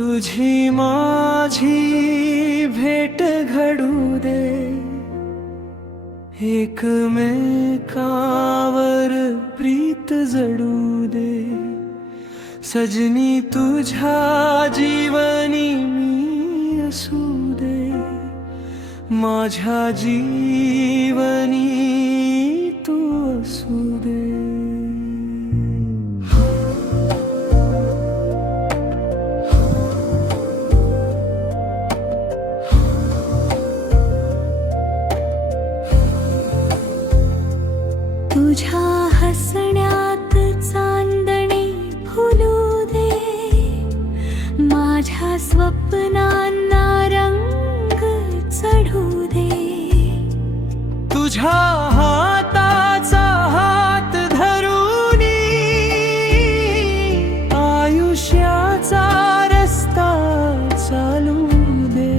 तुझी माझी भेट घडू दे, एकमेकावर प्रीत जडू दे। सजनी तुझ्या जीवनी मी असू दे, माझ्या जीवनी तू असू दे। तुझ्या हसण्यात चांदणे फुलू दे, माझ्या स्वप्नांना रंग चढू दे। तुझ्या हाताचा हात धरूनी आयुष्याचा रस्ता चालू दे।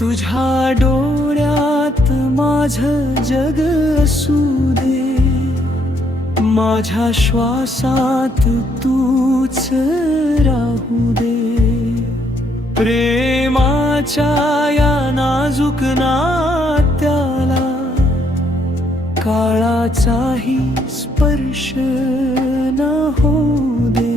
तुझ्या डोळ्यात माझं जग असू दे, माझ्या श्वासात तूच राहू दे। प्रेमाच्या या नाजूक नात्याला काळाचाही स्पर्श न होऊ दे।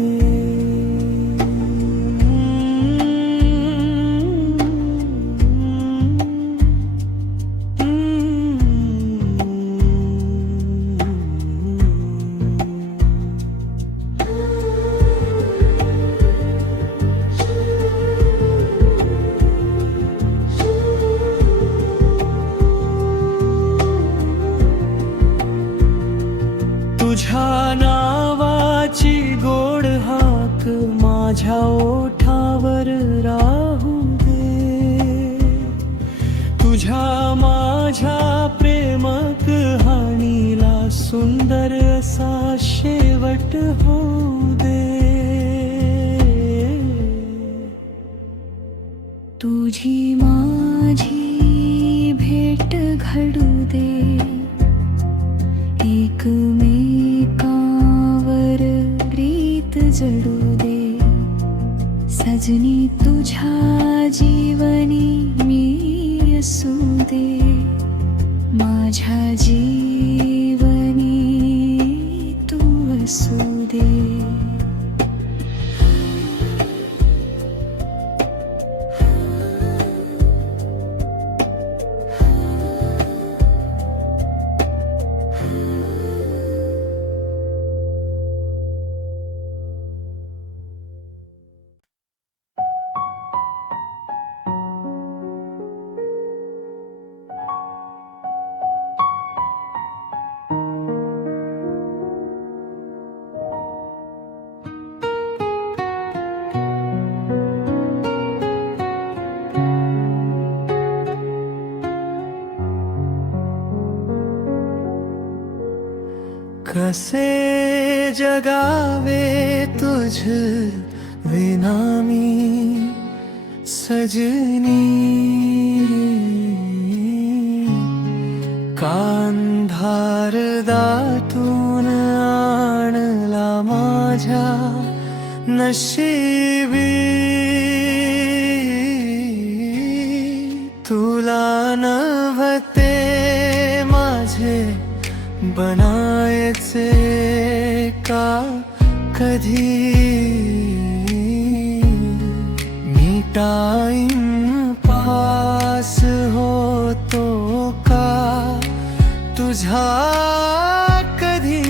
तुझ्या नावाची गोड हाक माझ्या ओठावर राहू दे। तुझ्या माझ्या प्रेम कहाणीला सुंदर असा शेवट होऊ दे। तुझी माझी भेट घडू दे, एकमेकावर प्रीत जडू दे। सजनी तुझ्या जीवनी मी असू दे, माझ्या जीवनी तू असू दे। कसे जगावे तुझ विना मी सजनी, कांधार दाटून आणला माझ्या नशिबी। तुला नव्हते माझे बनायचे का कधी, मी टाइम पास होतो का तुझा कधी।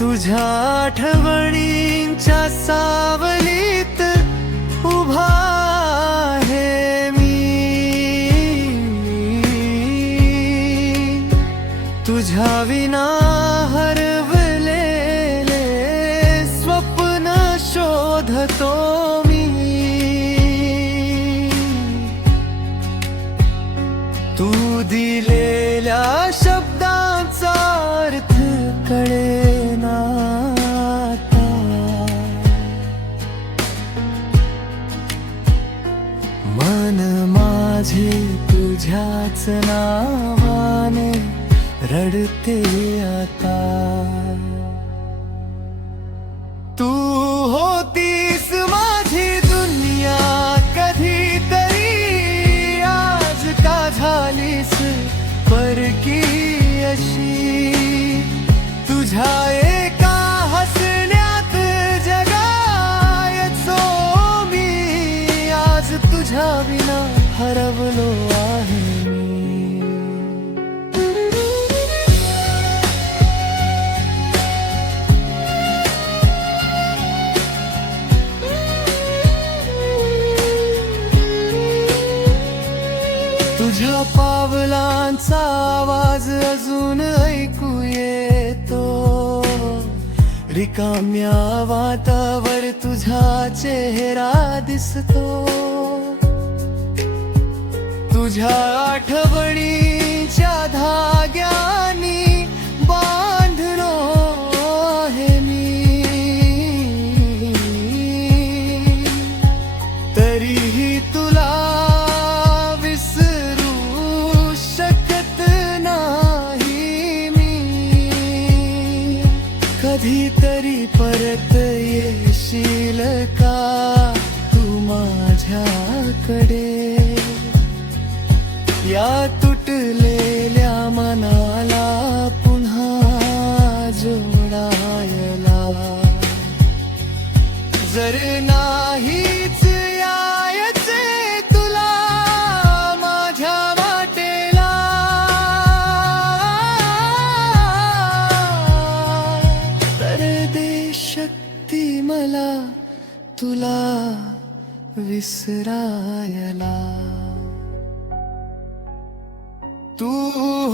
तुझ्या आठवणींच्या सावलीत उभा आहे मी, तुझ्या विना हरवलेले स्वप्न शोधतो मी। तू दिलेल्या शब्दांचा अर्थ कळेना आता, मन माझे तुझ्याच नावाने रडते आता। आज तुझ्या विना हरवलो आहे मी. तुझ्या पावलांचा आवाज अजून ऐकू येतो, रिकाम्या वातावर तुझा चेहरा दिसतो. तुझ्या आठवणीच्या धाग्यानी बांधलो आहे मी, तरीही तुला विसरू शकत नाही मी. कधीतरी परत येशील का तू माझ्याकडे, या तुटलेल्या मनाला पुन्हा जोडायला. जर नाहीच यायचे तुला माझ्या वाटेला, तर दे शक्ती मला तुला विसरायला. तू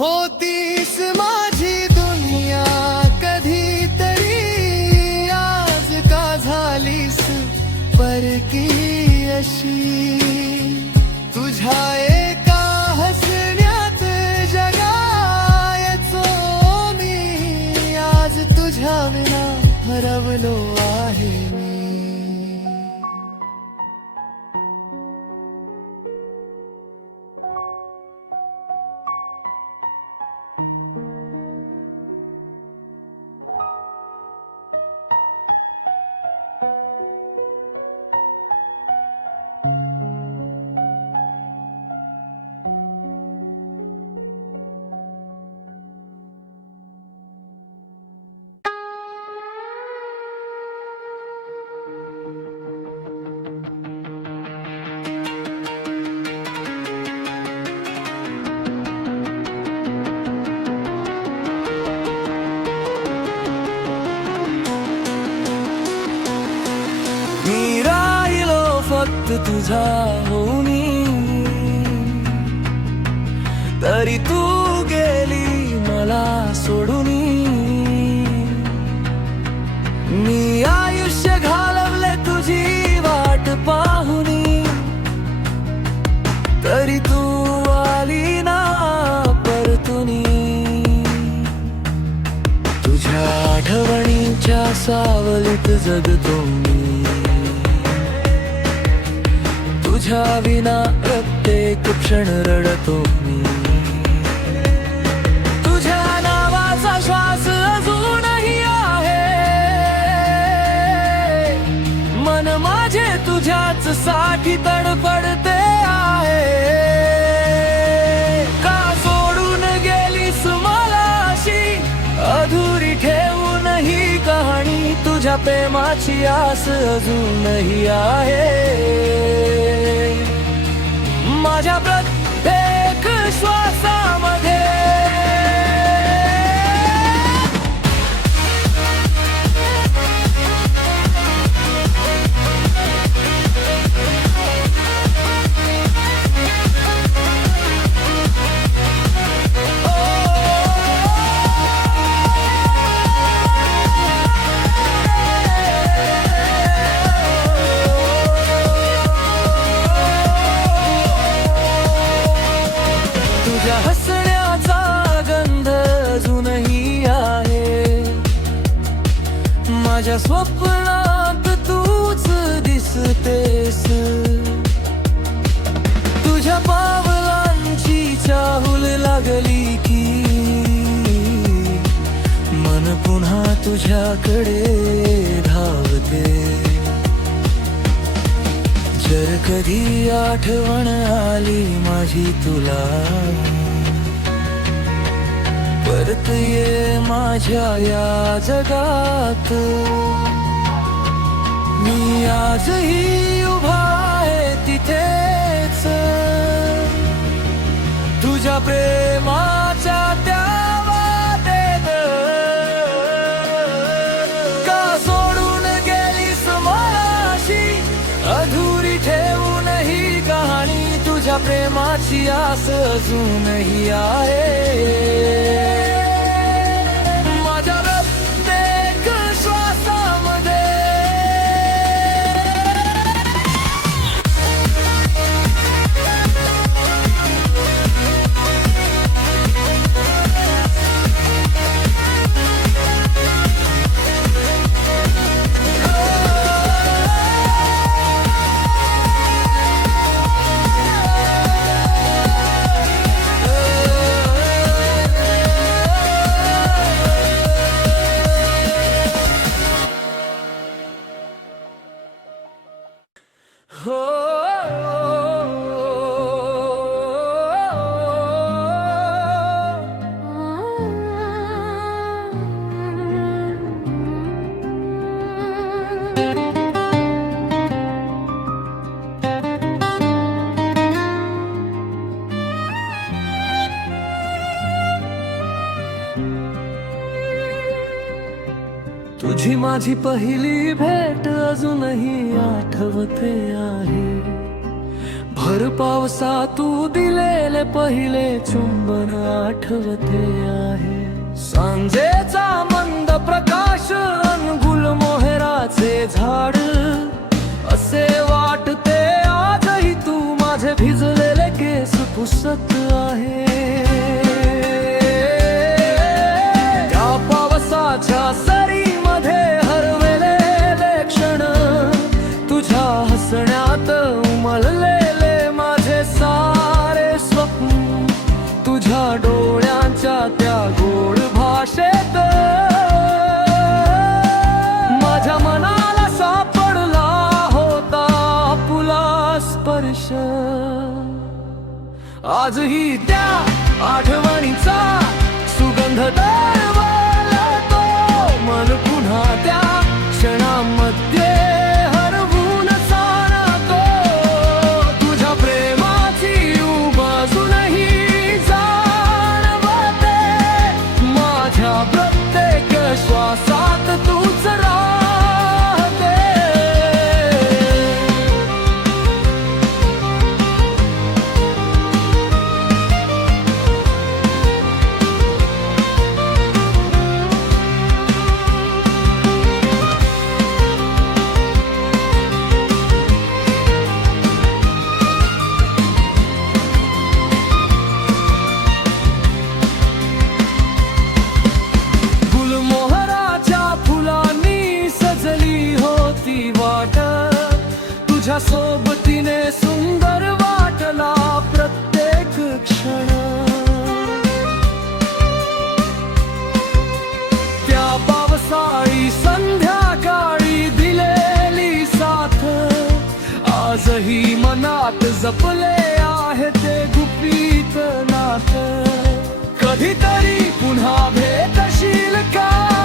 होतीस माझी दुनिया कधीतरी, आज का झालीस परकी अशी. तुझ्या एका हसण्यात जगायचो मी, आज तुझ्या विना हरवलो आहे मी. मी राहिलो फक्त तुझा होऊनी, तरी तू गेली मला सोडूनी. मी आयुष्य घालवले तुझी वाट पाहुनी, तरी तू आली ना परतुनी. तुझ्या आठवणीच्या सावलीत जगतो मी, तुझ्या विना प्रत्येक क्षण रडतो मी. तुझ्या नावाचा श्वास अजूनही आहे, मन माझे तुझ्याच साठी तडफडते आहे. का सोडून गेलीस मला अशी अधुरी ठेवून ही कहाणी, तुझ्या प्रेमाची आस अजूनही आहे. माझ्या प्रत्येक श्वासामध्ये हसण्याचा गंध अजूनही आहे. माझ्या स्वप्नात तूच दिसतेस, तुझ्या पावलांची चाहूल लागली की मन पुन्हा तुझ्याकडे धावते. जर कधी आठवण आली माझी तुला, परत ये माझ्या या जगात. मी आजही उभा आहे तिथेच तुझ्या प्रेमाच्या त्या वाटेत का सोडून गेलीस माशी अधुरी ठेवून ही कहाणी तुझ्या प्रेमाची आस अजूनही आहे माझ्या प्रत्येक श्वासामध्ये तुझी माझी पहिली भेट अजूनही आठवते आहे भर पावसा तू दिलेले पहिले चुंबन आठवते आहे सांजेचा मंद प्रकाश गुल मोहराचे झाड असे वाटते आजही तू माझे भिजलेले केस पुसत आहे त्या पावसाच्या सरी हरवलेले क्षण तुझ्या हसण्यात उमललेले माझे सारे स्वप्न तुझ्या डोळ्यांच्या त्या गोड भाषेत माझ्या मनाला सापडला होता आपुला स्पर्श आजही त्या आठवणीचा सुगंध दरवळतो मन पुन्हा त्या क्षणामध्ये हरवून जाणतो तुझ्या प्रेमाची ऊब अजूनही जाणवते माझ्या प्रत्येक श्वासात तूच राहते तुझ्या सोबतीने सुंदर वाटला प्रत्येक क्षण त्या पावसाळी संध्याकाळी दिलेली साथ आजही मनात जपले आहे ते गुपित नात कधीतरी पुन्हा भेटशील का